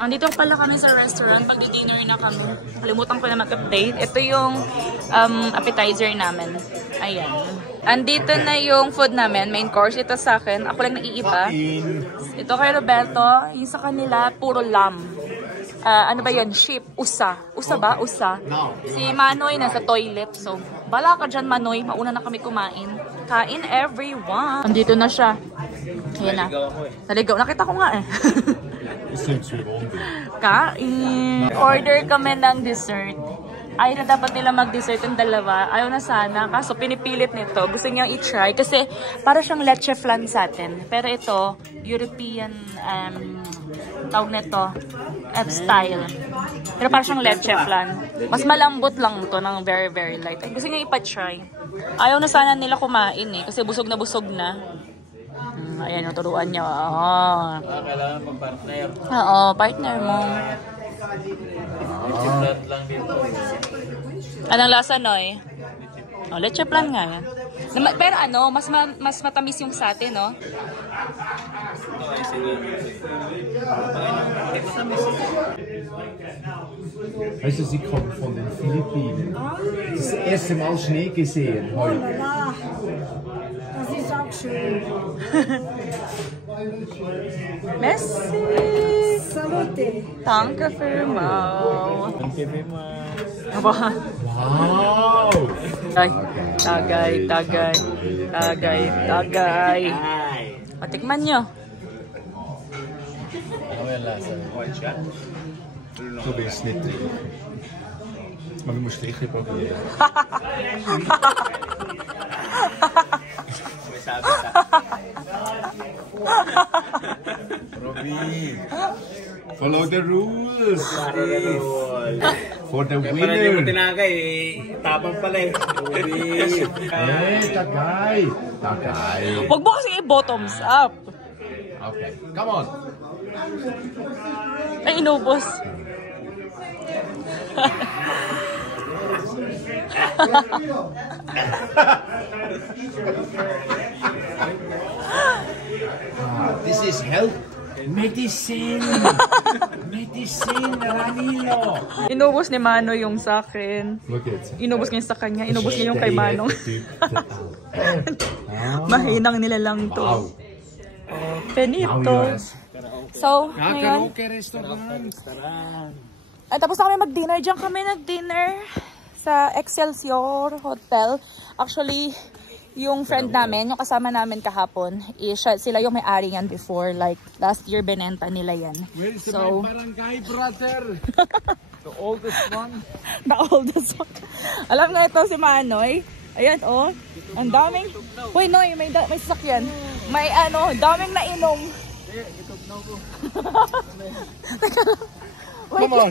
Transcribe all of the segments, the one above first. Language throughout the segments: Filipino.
Andito pala kami sa restaurant. Pag-dinner na kami. Kalimutan ko na mag-update. Ito yung appetizer namin. Ayan. Andito na yung food namin. Main course. Ito sa akin. Ako lang naiiba. Ito kay Roberto. Yung sa kanila, puro lamb. Ano ba yan? Sheep. Usa. Usa ba? Usa. Si Manoy nasa toilet. So, bala ka dyan, Manoy. Mauna na kami kumain. Kain, everyone. Andito na siya. Ayan na. Naligaw. Nakita ko nga eh. Kain. Order kami ng dessert. Ayaw na dapat nila mag-dessert yung dalawa. Ayaw na sana. Kaso pinipilit nito. Gusto niyang i-try. Kasi para siyang leche flan sa atin. Pero ito, European tawag nito. Style. Pero para siyang leche flan. Mas malambot lang to ng very, very light. Gusto niya ipa-try. Ayaw na sana nila kumain eh. Kasi busog na. Ayan yung turuan niya. Kailangan pang-partner. Oo, partner mo. Flat lang dito. Anong lasa, Noy? Oh, leche plan nga yan. Pero ano, mas matamis yung sa atin, no? Also sie kommen von den Philippinen. Das erste Mal Schnee gesehen heute. Das ist auch schön. Messi! Salute. Danke vielmals. Danke vielmals. Wow! Tagay. Matikman nyo. Ano yung lasa? Probeer es nicht drin. Maar we moesten echt proberen. May sabi ka. Robbie. Follow the rules! For the Kaya pala hindi mo winner! tinagay eh. Tapang pala eh. Robbie. Tagay! Huwag mo kasi i-bottoms up. Okay, come on! Ay, inubos. This is health. Medicine! Medicine, Ramilo! Inubos ni Mano yung sa akin. Look at it. Inubos niya sa kanya. Inubos niya yung kay Manong. Mahinang nila lang to. Wow. Benito. So, ngayon. Karaoke restaurant. Ay, tapos na kami mag-dinner. Diyan kami nag-dinner sa Excelsior Hotel. Actually, yung friend namin, yung kasama namin kahapon, sila yung may-ari yan before. Like, last year, benenta nila yan. Where is So, my barangay brother? The oldest one? the oldest one. Alam nga ito si Manoy. Ayan, oh. Ang daming... Uy, Noy, may sasakyan. May daming nainom. Come on.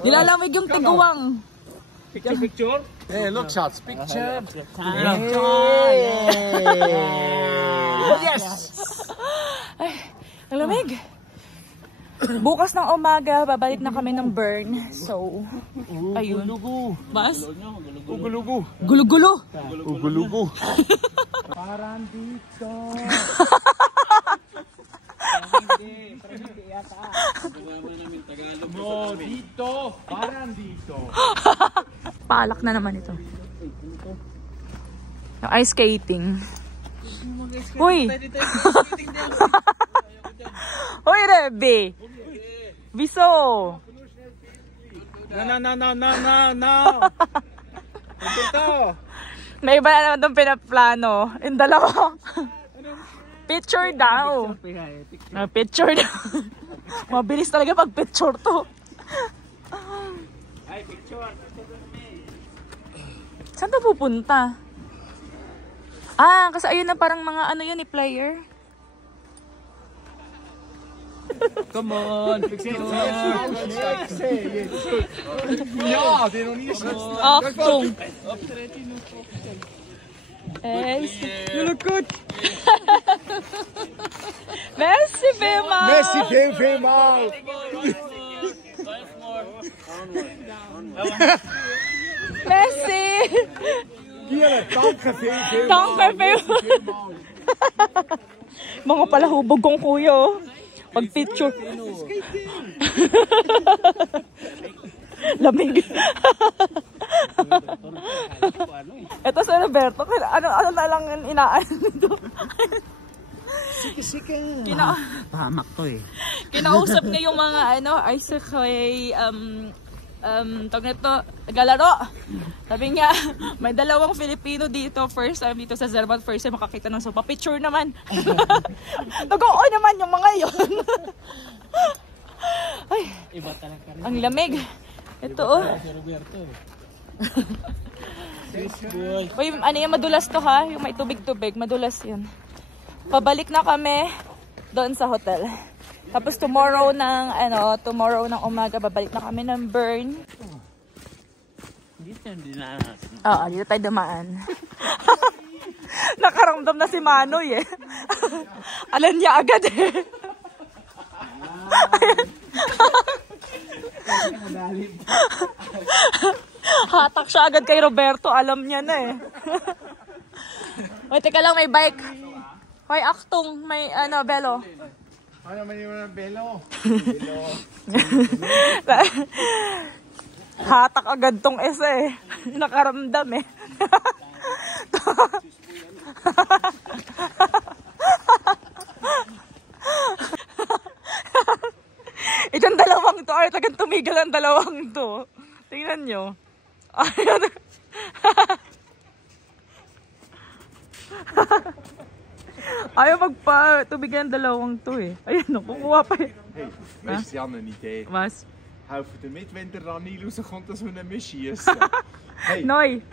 Nilalamig yung tiguang. Picture? Hey, look shots. Picture. Yes! Ay, ang lamig. Bukas ng umaga, babalik na kami ng Bern. So, ayun. Mas? Ugulugu. Gulo-gulo. Ugulugu. Parang dito. No, dito. Parang dito. Palak na naman ito. Yung ice skating. Uy! Uy, Rebe! Biso! No. Ito. May iba na naman itong pinaplano. Yung dalawa. Picture daw. Picture daw. Mabilis talaga pag picture to. Ay, picture. Saan to pupunta? Ah, kasi ayun na parang mga ano yun, player. Come on, picture. Ja, det är nog ni som... Achtung! You look good. Messi, Bema! Messi, Bema! Messi! Hier, danke, Bema! Danke, Bema! Mga palahubog kong kuya, oh. Pag picture. Lamig. Ito si Roberto. Ano na lang inaan nito? Sige. Pahamak to eh. Kinausap niya yung mga Isakay, tawag nito, galaro. Sabi niya, may dalawang Filipino dito. First time dito sa Zermatt. First time makakita ng sopa. Picture naman. Nag-oo naman yung mga yun. Ay, Iba talaga rin. ang lamig. Ito oh. Si Roberto eh. Uy, ano yan, madulas to ha? Yung may tubig-tubig, madulas yun. Pabalik na kami doon sa hotel. Tapos tomorrow ng umaga, babalik na kami ng Bern. Dito hindi na. Oo, dito tayo dumaan. Nakaramdam na si Manoy eh. Alam niya agad eh. Hatak siya agad kay Roberto, alam niya na eh. Uy, teka lang, may bike. Hoy, aktong, may belo. Ano man yung belo? Hatak agad tong isa eh. Nakaramdam eh. Itong dalawang to, ay tagang tumigil ang dalawang to. Tingnan nyo. Ayun. Ayaw magpa-tubig ang dalawang to eh. Ayun, kukuha pa eh. Hey, weißt du, Jan, eine Idee? Was? Helfen dir mit, wenn der Rani rauskommt, dass wir nicht mehr schiessen? Hey! Noy,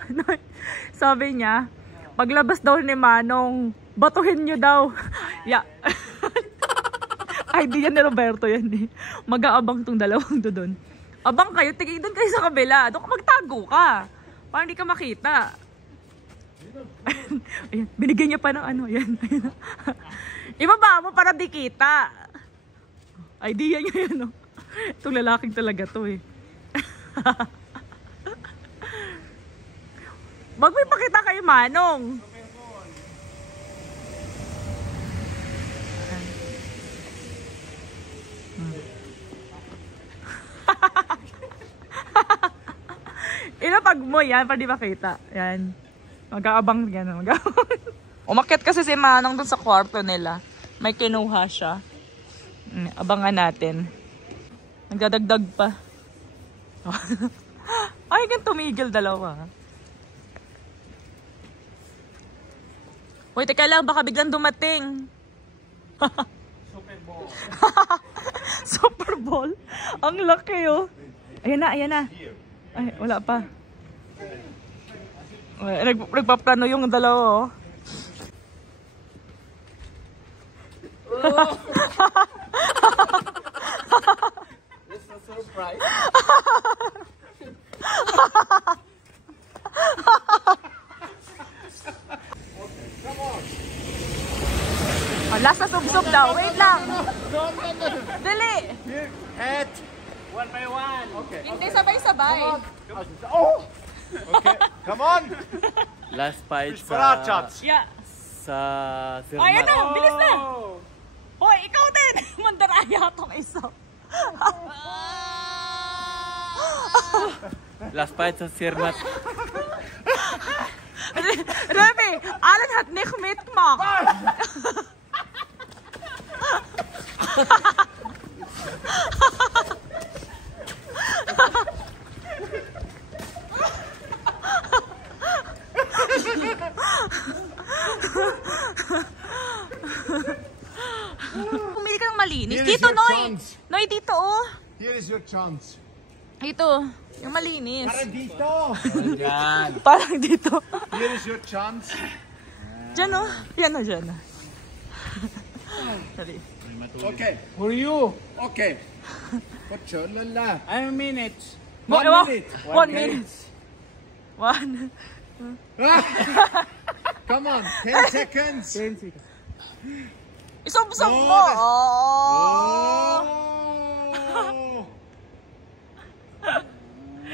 sabi niya, paglabas daw ni Manong, batuhin nyo daw. Yeah. Ay, di yan ni Roberto yan eh. Mag-aabang tong dalawang to doon. Abang kayo, tigil doon kayo sa kabila. Doon ka magtago ka. Para hindi ka makita. Ayan, binigyan niya pa ng ano. Yan. Ibaba mo para di kita. Ay, di yan yun. Itong lalaking talaga to eh. Wag mo ipakita kay Manong. Ilapag mo yan para di makita. Yan. Mag-aabang yan. Umakyat kasi si Manong dun sa kwarto nila. May kinuha siya. Abangan natin. Nagdadagdag pa. Ay, gan tumigil dalawa. Uy, teka lang. Baka biglang dumating. Super Bowl. Super Bowl? Ang laki oh. Ayan na. Ay, wala pa. Nagpaplano yung dalawa oh. It's a surprise. Last na sub-sub daw. Wait lang. Dali. Head! One by one. Okay. Hindi sabay-sabay. Oh! Okay, come on! Last fight Yeah. sa Ayan Zermatt. na. Bilis na. Hoy, ikaw din. Mandaraya tong isa. Last fight sa Zermatt. Remy, allen hat nicht mitgemacht. Pumili ka ng malinis. Here is Dito, your Noy. chance. Noy, dito, oh. Here is your chance. Dito. Yung malinis. Para dito! Yan. Parang dito. Here is your chance. Diyan, oh. Yan, oh, dyan. Dali. Okay. For you. Okay. What lala? I'm a minute. 1 minute. 1 minute. 1. Come on, 10 seconds. 10 seconds. Isubsob No, mo. that's- Oh.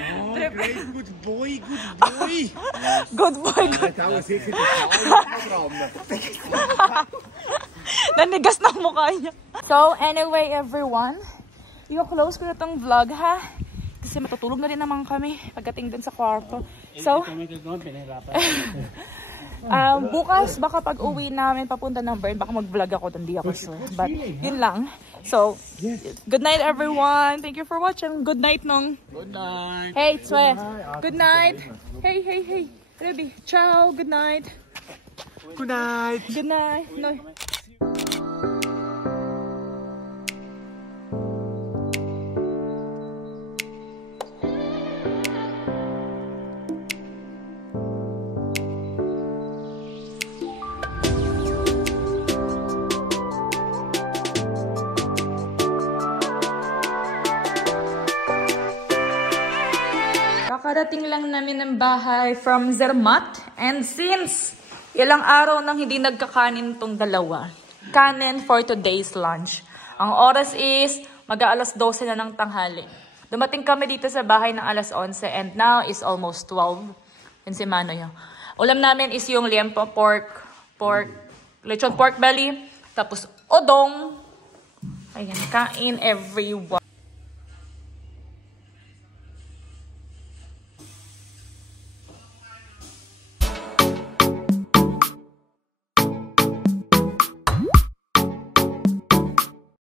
Oh, great, good boy, good boy. Good boy, good. That was sicher der Nanigas na ang mukha niya. So, anyway, everyone. i-close ko na tong vlog, ha? Kasi matutulog na rin naman kami pagdating dun sa kwarto. So, bukas, baka pag uwi namin papunta ng Bern, baka mag-vlog ako dun, di ako sure. But, yun lang. So, good night everyone. Thank you for watching. Good night, Nong. Good night. Hey, Tsue. Good night. Hey, hey, hey. Ruby, ciao. Good night. Good night. Good night. No. Kakarating lang namin ng bahay from Zermatt. And since ilang araw nang hindi nagkakanin tong dalawa, kanin for today's lunch. Ang oras is mag-aalas 12 na ng tanghali. Dumating kami dito sa bahay ng alas 11 and now is almost 12. Yun si Mano yun. Ulam namin is yung liempo lechon pork belly, tapos odong. Ayan, kain everyone.